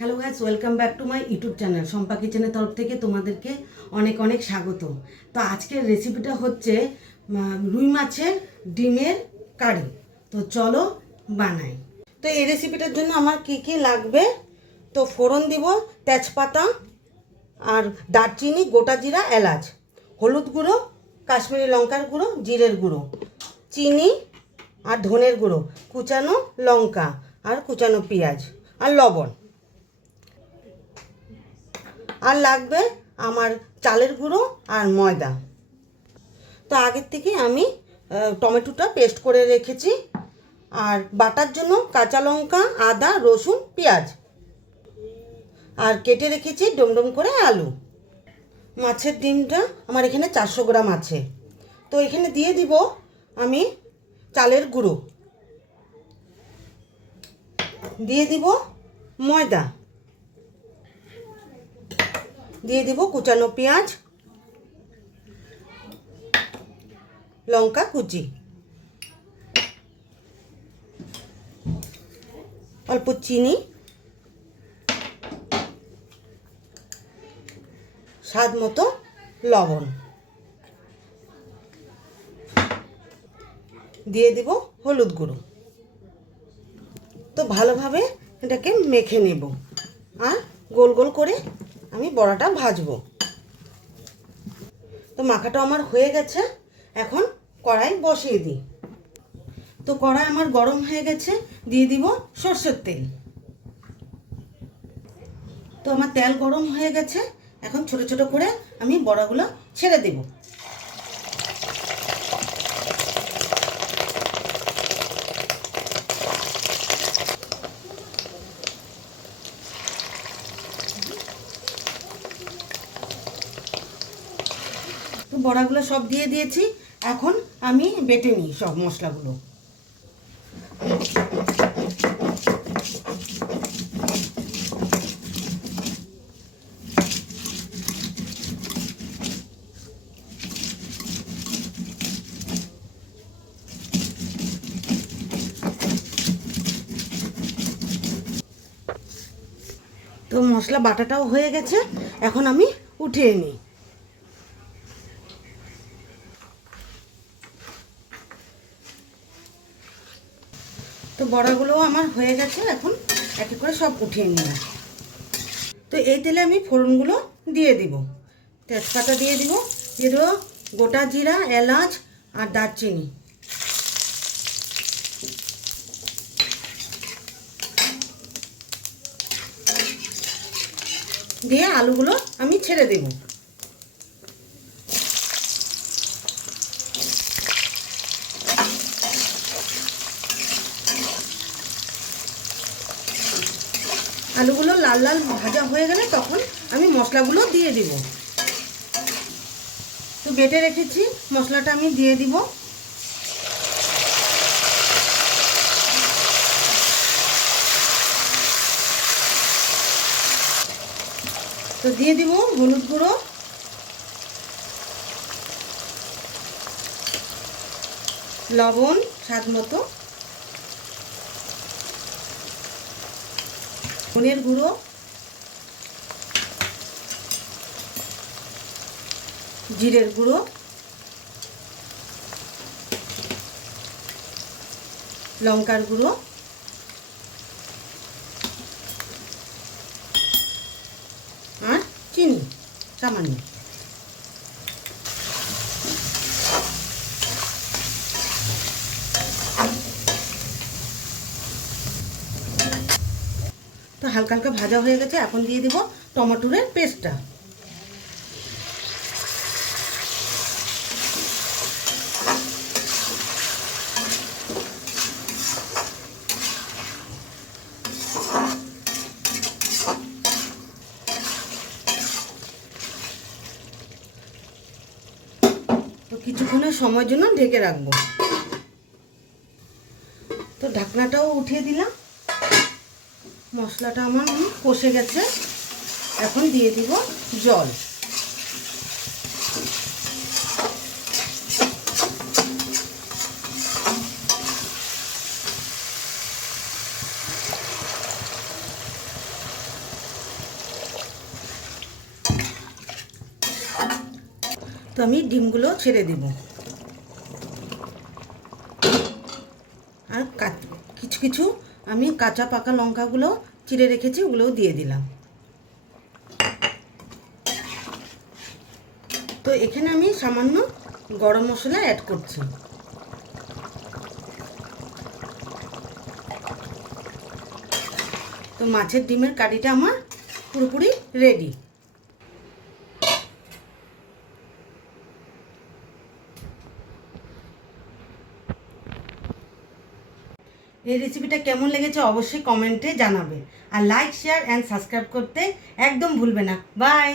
Hello guys welcome back to my YouTube channel Sampa কিচেনের তরফ থেকে তোমাদেরকে অনেক অনেক স্বাগত। তো আজকের রেসিপিটা হচ্ছে রুই মাছের ডিমের কারি। তো চলো বানাই। তো এই রেসিপিটার জন্য আমার কি কি লাগবে? তো ফোড়ন দিব, তেজপাতা আর দারচিনি, গোটা জিরা, এলাচ, হলুদ গুঁড়ো, কাশ্মীরি লঙ্কার গুঁড়ো, জিরের গুঁড়ো, চিনি আর ধনের গুঁড়ো, কুচানো লঙ্কা আর কুচানো পেঁয়াজ আর লবণ। আর লাগবে আমার চালের গুঁড়ো আর ময়দা। তো আগের থেকে আমি টমেটোটা পেস্ট করে রেখেছি। আর বাটার জন্য কাঁচা লঙ্কা, আদা, রসুন, পেঁয়াজ। আর কেটে রেখেছি ডমডম করে আলু। মাছের ডিমটা আমার এখানে চারশো গ্রাম আছে। তো এখানে দিয়ে দিব আমি চালের গুঁড়ো। দিয়ে দিব ময়দা। দিয়ে দিব কুচানো পেঁয়াজ, লঙ্কা, কুচি। অল্প চিনি, স্বাদ মতো লবণ। দিয়ে দিব হলুদ গুঁড়ো। তো ভালোভাবে এটাকে মেখে নেব। আর গোল গোল করে আমি বড়াটা ভাজবো। তো মাখাটা আমার হয়ে গেছে, এখন কড়াই বসিয়ে দিই। তো কড়াই আমার গরম হয়ে গেছে, দিয়ে দিব সর্ষের তেল। তো আমার তেল গরম হয়ে গেছে, এখন ছোট ছোট করে আমি বড়াগুলো ছেড়ে দেব। বড়াগুলো সব দিয়ে দিয়েছি। এখন আমি বেটে নিই সব মশলাগুলো। তো মশলা বাটাটাও হয়ে গেছে। এখন আমি উঠিয়ে নিই। তো বড়াগুলোও আমার হয়ে গেছে, এখন এক করে সব উঠিয়ে নিলাম। তো এই তেলে আমি ফোড়নগুলো দিয়ে দিব। তেজপাতা দিয়ে দিব, দিয়ে দেবো গোটা জিরা, এলাচ আর দারচিনি। দিয়ে আলুগুলো আমি ছেড়ে দেবো। আলুগুলো লাল লাল ভাজা হয়ে গেলে তখন আমি মশলাগুলো দিয়ে দিব। তো বেটে রেখেছি, মশলাটা আমি দিয়ে দিব। তো দিয়ে দিব হলুদ গুঁড়ো। লবণ স্বাদ মতো। ধনের গুঁড়ো। জিরের গুঁড়ো। লঙ্কার গুঁড়ো। আর চিনি সামান্য। তো হালকা হালকা ভাজা হয়ে গেছে, এখন দিয়ে দিব টমেটোরের পেস্টটা। তো কিছুক্ষণের সময়ের জন্য ঢেকে রাখব। তো ঢাকনাটাও উঠিয়ে দিলাম। মশলাটা আমার কষে গেছে। এখন দিয়ে দিব জল। তো আমি ডিমগুলো ছেড়ে দিব। আর কিছু কিছু আমি কাঁচা পাকা লঙ্কাগুলো চিড়ে রেখেছি, ওগুলোও দিয়ে দিলাম। তো এখানে আমি সামান্য গরম মশলা অ্যাড করছি। তো মাছের ডিমের কারিটা আমার পুরোপুরি রেডি এই রেসিপিটা কেমন লেগেছে অবশ্যই কমেন্টে জানাবে। আর লাইক শেয়ার অ্যান্ড সাবস্ক্রাইব করতে একদম ভুলবে না। বাই